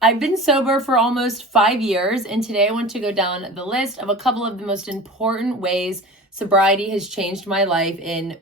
I've been sober for almost 5 years, and today I want to go down the list of a couple of the most important ways sobriety has changed my life in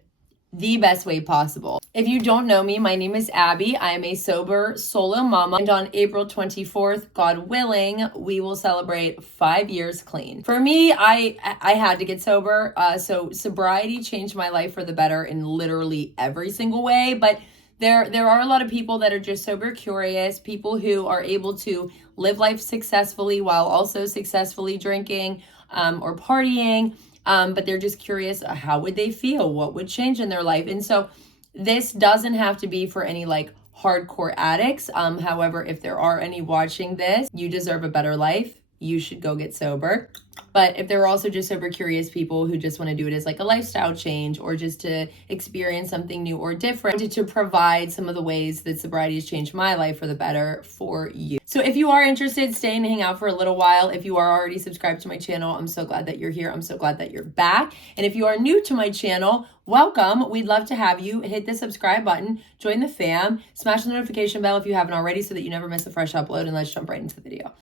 the best way possible. If you don't know me, my name is Abby. I am a sober solo mama, and on April 24th, God willing, we will celebrate 5 years clean. For me, I had to get sober, so sobriety changed my life for the better in literally every single way, but there are a lot of people that are just sober curious, people who are able to live life successfully while also successfully drinking or partying. But they're just curious, how would they feel? What would change in their life? And so this doesn't have to be for any like hardcore addicts. However, if there are any watching this, you deserve a better life. You should go get sober. But if there are also just sober curious people who just want to do it as like a lifestyle change or just to experience something new or different, to provide some of the ways that sobriety has changed my life for the better for you. So if you are interested, stay and hang out for a little while. If you are already subscribed to my channel, I'm so glad that you're here. I'm so glad that you're back. And if you are new to my channel, welcome. We'd love to have you. Hit the subscribe button, join the fam, smash the notification bell if you haven't already so that you never miss a fresh upload, and let's jump right into the video.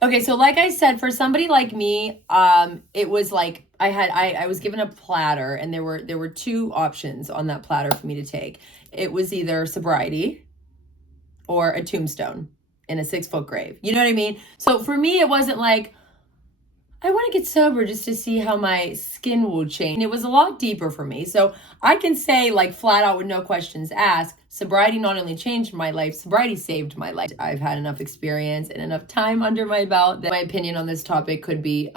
Okay, so like I said, for somebody like me, it was like I was given a platter, and there were two options on that platter for me to take. It was either sobriety or a tombstone in a 6-foot grave. You know what I mean? So for me, it wasn't like, I want to get sober just to see how my skin will change. And it was a lot deeper for me. So I can say like flat out with no questions asked, sobriety not only changed my life, sobriety saved my life. I've had enough experience and enough time under my belt that my opinion on this topic could be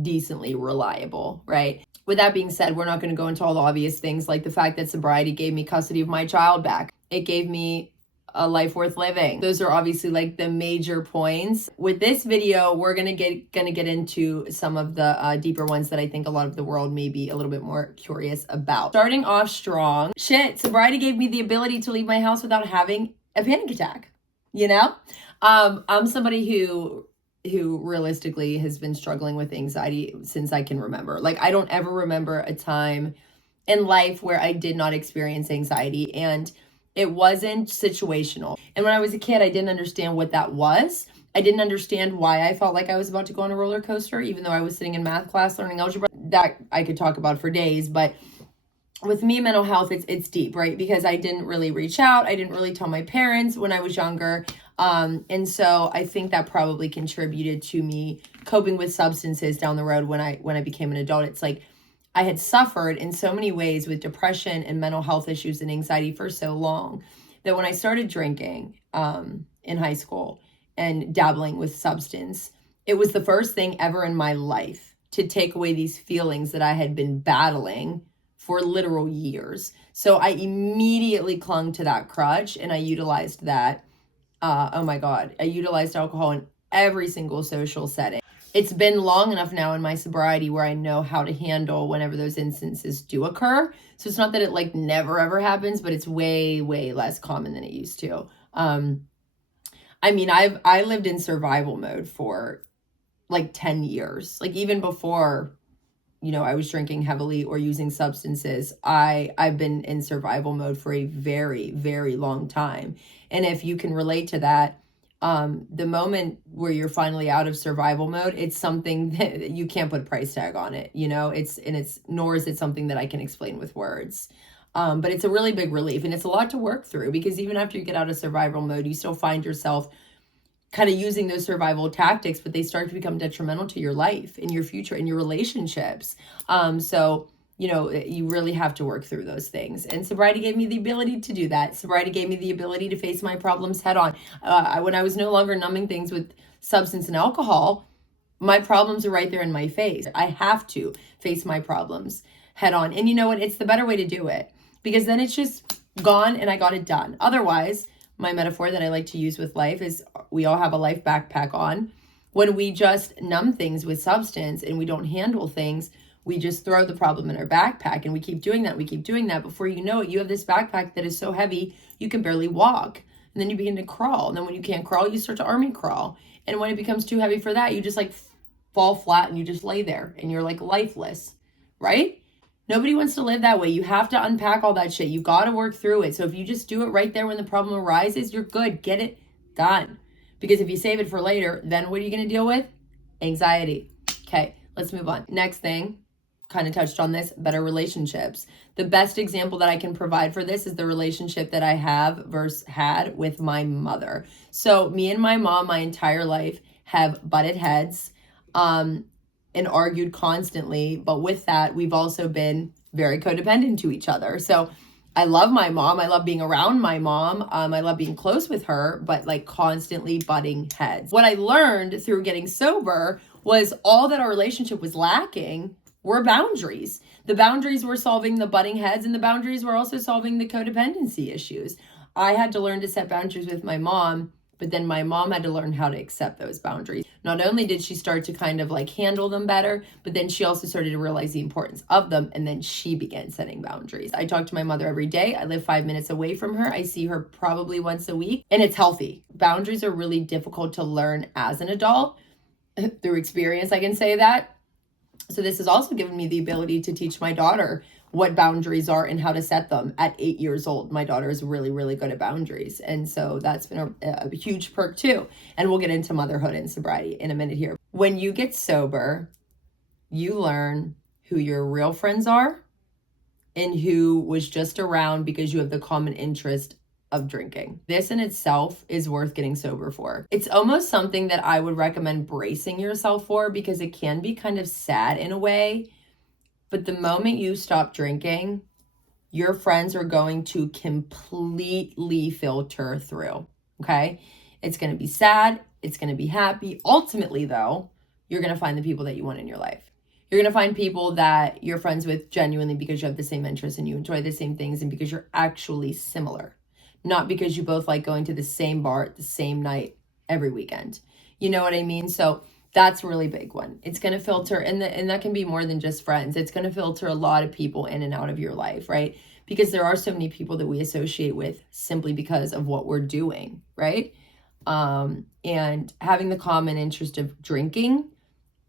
decently reliable, right? With that being said, we're not going to go into all the obvious things like the fact that sobriety gave me custody of my child back. It gave me a life worth living. Those are obviously like the major points. With this video, we're gonna get into some of the deeper ones that I think a lot of the world may be a little bit more curious about. Starting off strong, sobriety gave me the ability to leave my house without having a panic attack. You know, I'm somebody who realistically has been struggling with anxiety since I can remember. Like, I don't ever remember a time in life where I did not experience anxiety, and it wasn't situational. And when I was a kid, I didn't understand what that was. I didn't understand why I felt like I was about to go on a roller coaster, even though I was sitting in math class learning algebra. That I could talk about for days. But with me, mental health, it's deep, right? Because I didn't really reach out. I didn't really tell my parents when I was younger. And so I think that probably contributed to me coping with substances down the road when I became an adult. It's like, I had suffered in so many ways with depression and mental health issues and anxiety for so long that when I started drinking in high school and dabbling with substance, it was the first thing ever in my life to take away these feelings that I had been battling for literal years. So I immediately clung to that crutch, and I utilized that. Oh my God, I utilized alcohol in every single social setting. It's been long enough now in my sobriety where I know how to handle whenever those instances do occur. So it's not that it like never ever happens, but it's way, way less common than it used to. I mean, I lived in survival mode for like 10 years. Like even before, I was drinking heavily or using substances, I've been in survival mode for a very, very long time. And if you can relate to that, the moment where you're finally out of survival mode, it's something that you can't put a price tag on it. Nor is it something that I can explain with words. But it's a really big relief, and it's a lot to work through, because even after you get out of survival mode, you still find yourself kind of using those survival tactics, but they start to become detrimental to your life and your future and your relationships. So you really have to work through those things. And sobriety gave me the ability to do that. Sobriety gave me the ability to face my problems head on. When I was no longer numbing things with substance and alcohol, my problems are right there in my face. I have to face my problems head on. And you know what? It's the better way to do it, because then it's just gone and I got it done. Otherwise, my metaphor that I like to use with life is we all have a life backpack on. When we just numb things with substance and we don't handle things, we just throw the problem in our backpack, and we keep doing that. We keep doing that. Before you know it, you have this backpack that is so heavy, you can barely walk. And then you begin to crawl. And then when you can't crawl, you start to army crawl. And when it becomes too heavy for that, you just like fall flat and you just lay there and you're like lifeless, right? Nobody wants to live that way. You have to unpack all that shit. You got to work through it. So if you just do it right there when the problem arises, you're good. Get it done. Because if you save it for later, then what are you going to deal with? Anxiety. Okay, let's move on. Next thing, kind of touched on this, better relationships. The best example that I can provide for this is the relationship that I have versus had with my mother. So me and my mom, my entire life, have butted heads and argued constantly. But with that, we've also been very codependent to each other. So I love my mom. I love being around my mom. I love being close with her, but like constantly butting heads. What I learned through getting sober was all that our relationship was lacking were boundaries. The boundaries were solving the butting heads, and the boundaries were also solving the codependency issues. I had to learn to set boundaries with my mom, but then my mom had to learn how to accept those boundaries. Not only did she start to kind of like handle them better, but then she also started to realize the importance of them, and then she began setting boundaries. I talk to my mother every day. I live 5 minutes away from her. I see her probably once a week, and it's healthy. Boundaries are really difficult to learn as an adult. Through experience, I can say that. So this has also given me the ability to teach my daughter what boundaries are and how to set them at 8 years old. My daughter is really, really good at boundaries. And so that's been a huge perk too. And we'll get into motherhood and sobriety in a minute here. When you get sober, you learn who your real friends are and who was just around because you have the common interest of drinking. This in itself is worth getting sober for. It's almost something that I would recommend bracing yourself for, because it can be kind of sad in a way. But the moment you stop drinking, your friends are going to completely filter through. Okay? It's going to be sad. It's going to be happy. Ultimately, though, you're going to find the people that you want in your life. You're going to find people that you're friends with genuinely because you have the same interests and you enjoy the same things, and because you're actually similar. Not because you both like going to the same bar at the same night every weekend. You know what I mean? So that's a really big one. It's going to filter, and that can be more than just friends. It's going to filter a lot of people in and out of your life, right? Because there are so many people that we associate with simply because of what we're doing, right? And having the common interest of drinking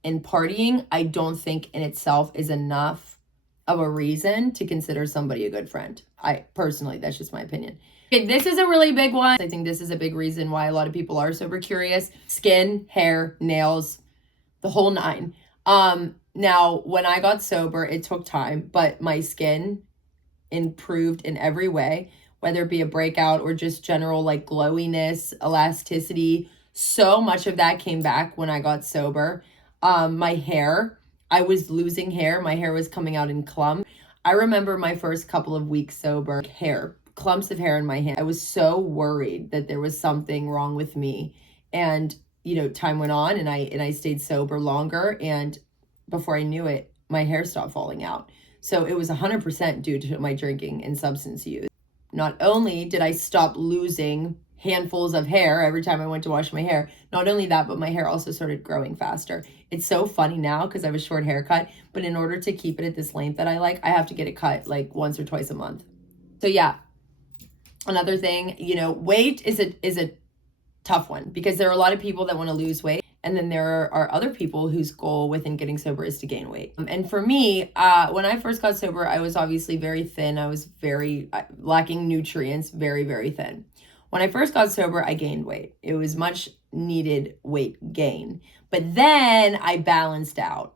and partying, I don't think in itself is enough of a reason to consider somebody a good friend. I personally, that's just my opinion. Okay, this is a really big one. I think this is a big reason why a lot of people are sober curious. Skin, hair, nails, the whole nine. Now, when I got sober, it took time, but my skin improved in every way, whether it be a breakout or just general like glowiness, elasticity. So much of that came back when I got sober. My hair, I was losing hair. My hair was coming out in clumps. I remember my first couple of weeks sober, clumps of hair in my hand. I was so worried that there was something wrong with me. And, you know, time went on, and I stayed sober longer. And before I knew it, my hair stopped falling out. So it was 100% due to my drinking and substance use. Not only did I stop losing handfuls of hair every time I went to wash my hair, not only that, but my hair also started growing faster. It's so funny now because I have a short haircut, but in order to keep it at this length that I like, I have to get it cut like once or twice a month. So yeah, another thing, you know, weight is a tough one, because there are a lot of people that want to lose weight. And then there are other people whose goal within getting sober is to gain weight. And for me, when I first got sober, I was obviously very thin. I was very lacking nutrients, very, very thin. When I first got sober, I gained weight. It was much needed weight gain. But then I balanced out.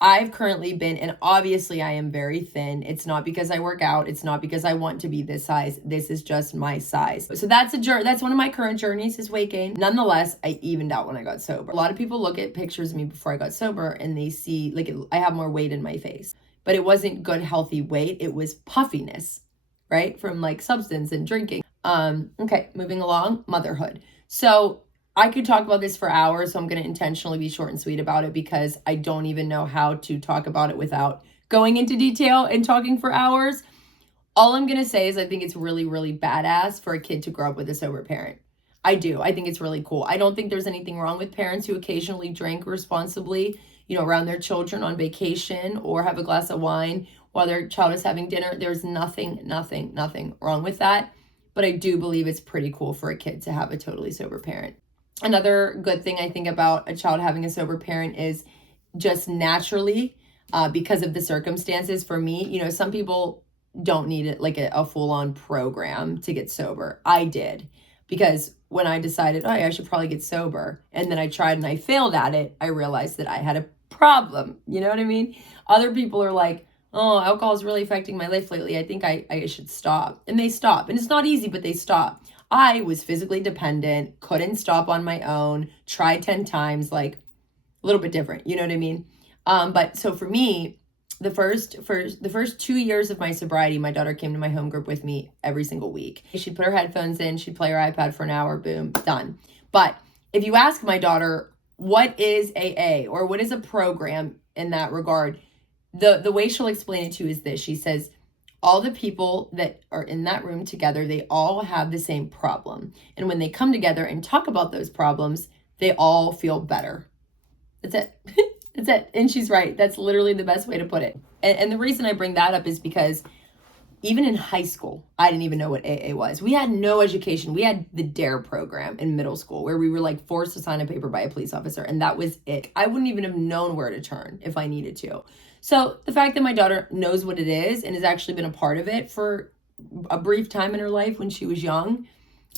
I've currently been, and obviously I am very thin. It's not because I work out. It's not because I want to be this size. This is just my size. So that's one of my current journeys, is weight gain. Nonetheless, I evened out when I got sober. A lot of people look at pictures of me before I got sober and they see like I have more weight in my face, but it wasn't good, healthy weight. It was puffiness, right? From like substance and drinking. Okay, moving along, motherhood. So I could talk about this for hours, so I'm going to intentionally be short and sweet about it, because I don't even know how to talk about it without going into detail and talking for hours. All I'm going to say is I think it's really, really badass for a kid to grow up with a sober parent. I do. I think it's really cool. I don't think there's anything wrong with parents who occasionally drink responsibly, you know, around their children on vacation, or have a glass of wine while their child is having dinner. There's nothing wrong with that. But I do believe it's pretty cool for a kid to have a totally sober parent. Another good thing I think about a child having a sober parent is just naturally, because of the circumstances. For me, you know, some people don't need it like a full-on program to get sober. I did, because when I decided, oh, I should probably get sober, and then I tried and I failed at it, I realized that I had a problem. You know what I mean? Other people are like, oh, alcohol is really affecting my life lately. I think I should stop. And they stop. And it's not easy, but they stop. I was physically dependent, couldn't stop on my own, tried 10 times, like a little bit different. You know what I mean? But so for me, the first 2 years of my sobriety, my daughter came to my home group with me every single week. She'd put her headphones in, she'd play her iPad for an hour, boom, done. But if you ask my daughter, what is AA or what is a program in that regard, the way she'll explain it to you is this. She says, all the people that are in that room together, they all have the same problem. And when they come together and talk about those problems, they all feel better. That's it. That's it. And she's right. That's literally the best way to put it. And the reason I bring that up is because even in high school, I didn't even know what AA was. We had no education. We had the DARE program in middle school where we were like forced to sign a paper by a police officer. And that was it. I wouldn't even have known where to turn if I needed to. So the fact that my daughter knows what it is and has actually been a part of it for a brief time in her life when she was young,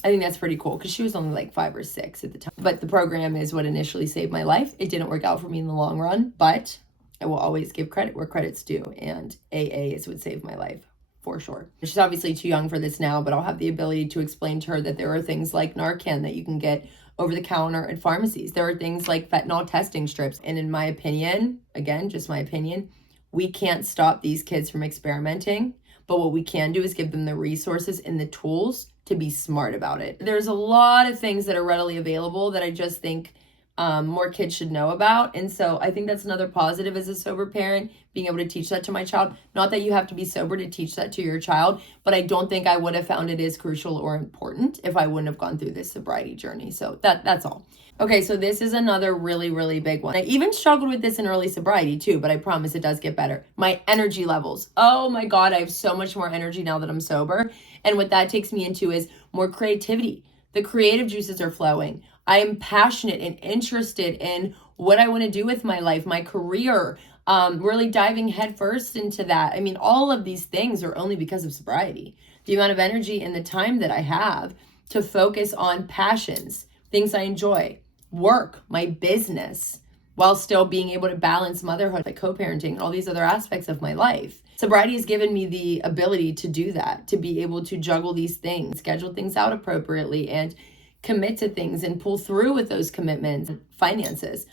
I think that's pretty cool, because she was only like 5 or 6 at the time. But the program is what initially saved my life. It didn't work out for me in the long run, but I will always give credit where credit's due. And AA is what saved my life, for sure. She's obviously too young for this now, but I'll have the ability to explain to her that there are things like Narcan that you can get over the counter at pharmacies. There are things like fentanyl testing strips. And in my opinion, again, just my opinion, we can't stop these kids from experimenting. But what we can do is give them the resources and the tools to be smart about it. There's a lot of things that are readily available that I just think more kids should know about. And so I think that's another positive as a sober parent, being able to teach that to my child. Not that you have to be sober to teach that to your child, but I don't think I would have found it as crucial or important if I wouldn't have gone through this sobriety journey. So that's all. Okay, so this is another really, really big one. I even struggled with this in early sobriety too, but I promise it does get better. My energy levels. Oh my God, I have so much more energy now that I'm sober. And what that takes me into is more creativity. The creative juices are flowing. I am passionate and interested in what I want to do with my life, my career, really diving headfirst into that. I mean, all of these things are only because of sobriety. The amount of energy and the time that I have to focus on passions, things I enjoy, work, my business, while still being able to balance motherhood, like co-parenting, and all these other aspects of my life. Sobriety has given me the ability to do that, to be able to juggle these things, schedule things out appropriately, and commit to things and pull through with those commitments. Finances.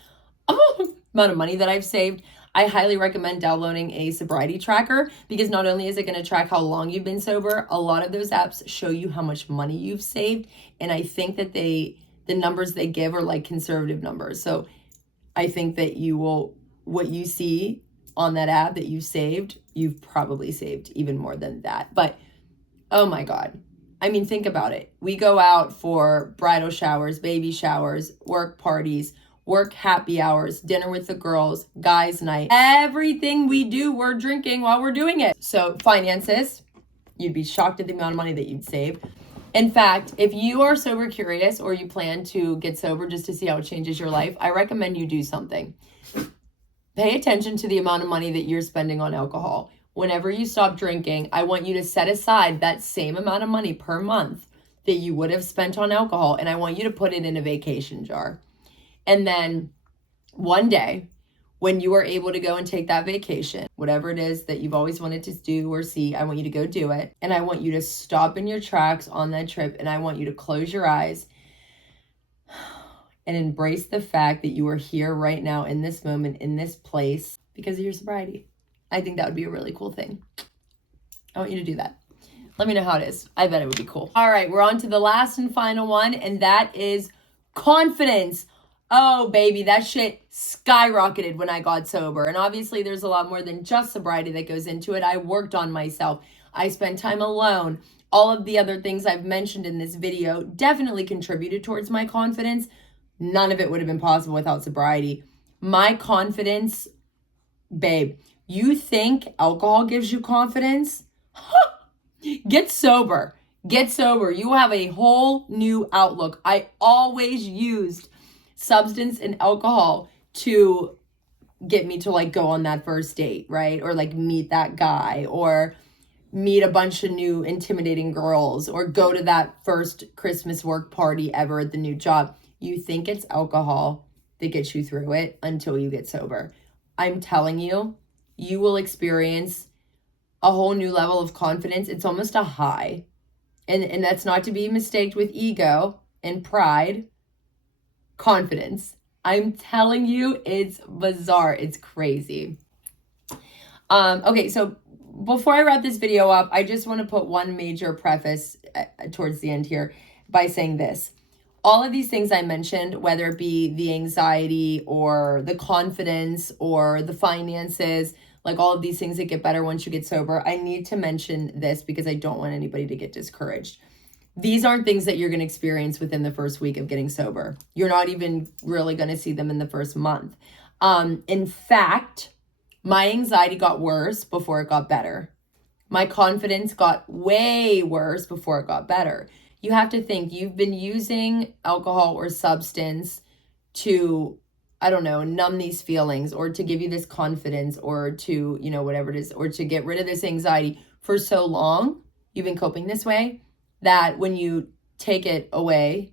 Amount of money that I've saved. I highly recommend downloading a sobriety tracker, because not only is it going to track how long you've been sober, a lot of those apps show you how much money you've saved. And I think that the numbers they give are like conservative numbers. So I think that what you see on that app that you saved, you've probably saved even more than that. But oh my God. I mean, think about it. We go out for bridal showers, baby showers, work parties, work happy hours, dinner with the girls, guys' night. Everything we do, we're drinking while we're doing it. So finances, you'd be shocked at the amount of money that you'd save. In fact, if you are sober curious or you plan to get sober just to see how it changes your life, I recommend you do something. Pay attention to the amount of money that you're spending on alcohol. Whenever you stop drinking, I want you to set aside that same amount of money per month that you would have spent on alcohol, and I want you to put it in a vacation jar. And then one day, when you are able to go and take that vacation, whatever it is that you've always wanted to do or see, I want you to go do it. And I want you to stop in your tracks on that trip, and I want you to close your eyes and embrace the fact that you are here right now in this moment, in this place, because of your sobriety. I think that would be a really cool thing. I want you to do that. Let me know how it is. I bet it would be cool. All right, we're on to the last and final one, and that is confidence. Oh, baby, that shit skyrocketed when I got sober. And obviously, there's a lot more than just sobriety that goes into it. I worked on myself. I spent time alone. All of the other things I've mentioned in this video definitely contributed towards my confidence. None of it would have been possible without sobriety. My confidence, babe, you think alcohol gives you confidence? Get sober. Get sober. You have a whole new outlook. I always used substance and alcohol to get me to like go on that first date, right? Or like meet that guy, or meet a bunch of new intimidating girls, or go to that first Christmas work party ever at the new job. You think it's alcohol that gets you through it until you get sober. I'm telling you, you will experience a whole new level of confidence. It's almost a high. And that's not to be mistaked with ego and pride. Confidence. I'm telling you, it's bizarre. It's crazy. Okay, so before I wrap this video up, I just want to put one major preface towards the end here by saying this. All of these things I mentioned, whether it be the anxiety or the confidence or the finances, like all of these things that get better once you get sober, I need to mention this because I don't want anybody to get discouraged. These aren't things that you're going to experience within the first week of getting sober. You're not even really going to see them in the first month. In fact, my anxiety got worse before it got better. My confidence got way worse before it got better. You have to think, you've been using alcohol or substance to, I don't know, numb these feelings, or to give you this confidence, or to, you know, whatever it is, or to get rid of this anxiety for so long. You've been coping this way that when you take it away,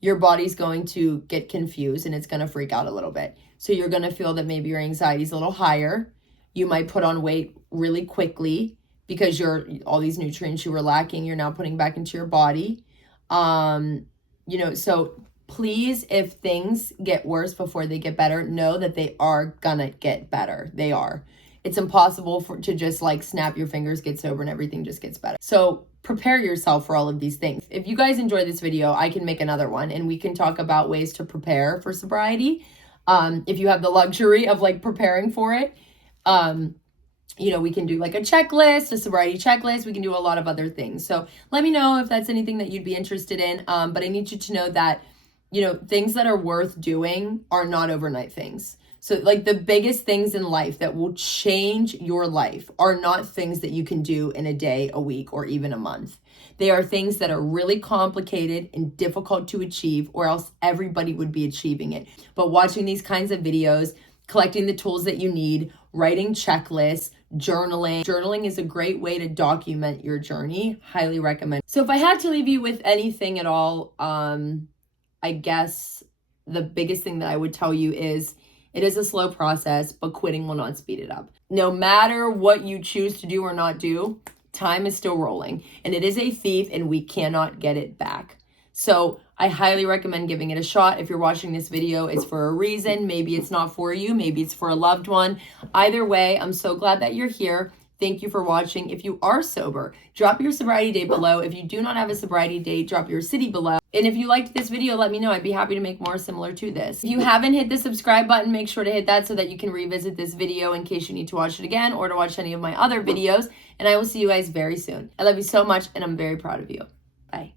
your body's going to get confused and it's going to freak out a little bit. So you're going to feel that maybe your anxiety is a little higher. You might put on weight really quickly because all these nutrients you were lacking, you're now putting back into your body. You know, so please, if things get worse before they get better, know that they are gonna get better. They are. It's impossible to just like snap your fingers, get sober, and everything just gets better. So prepare yourself for all of these things. If you guys enjoy this video, I can make another one and we can talk about ways to prepare for sobriety. If you have the luxury of like preparing for it, you know, we can do like a checklist, a sobriety checklist. We can do a lot of other things. So let me know if that's anything that you'd be interested in. But I need you to know that, you know, things that are worth doing are not overnight things. So like the biggest things in life that will change your life are not things that you can do in a day, a week, or even a month. They are things that are really complicated and difficult to achieve, or else everybody would be achieving it. But watching these kinds of videos, collecting the tools that you need, writing checklists, journaling. Journaling is a great way to document your journey. Highly recommend. So if I had to leave you with anything at all, I guess the biggest thing that I would tell you is it is a slow process, but quitting will not speed it up. No matter what you choose to do or not do, time is still rolling, and it is a thief and we cannot get it back. So I highly recommend giving it a shot. If you're watching this video, it's for a reason. Maybe it's not for you. Maybe it's for a loved one. Either way, I'm so glad that you're here. Thank you for watching. If you are sober, drop your sobriety date below. If you do not have a sobriety date, drop your city below. And if you liked this video, let me know. I'd be happy to make more similar to this. If you haven't hit the subscribe button, make sure to hit that so that you can revisit this video in case you need to watch it again or to watch any of my other videos. And I will see you guys very soon. I love you so much and I'm very proud of you. Bye.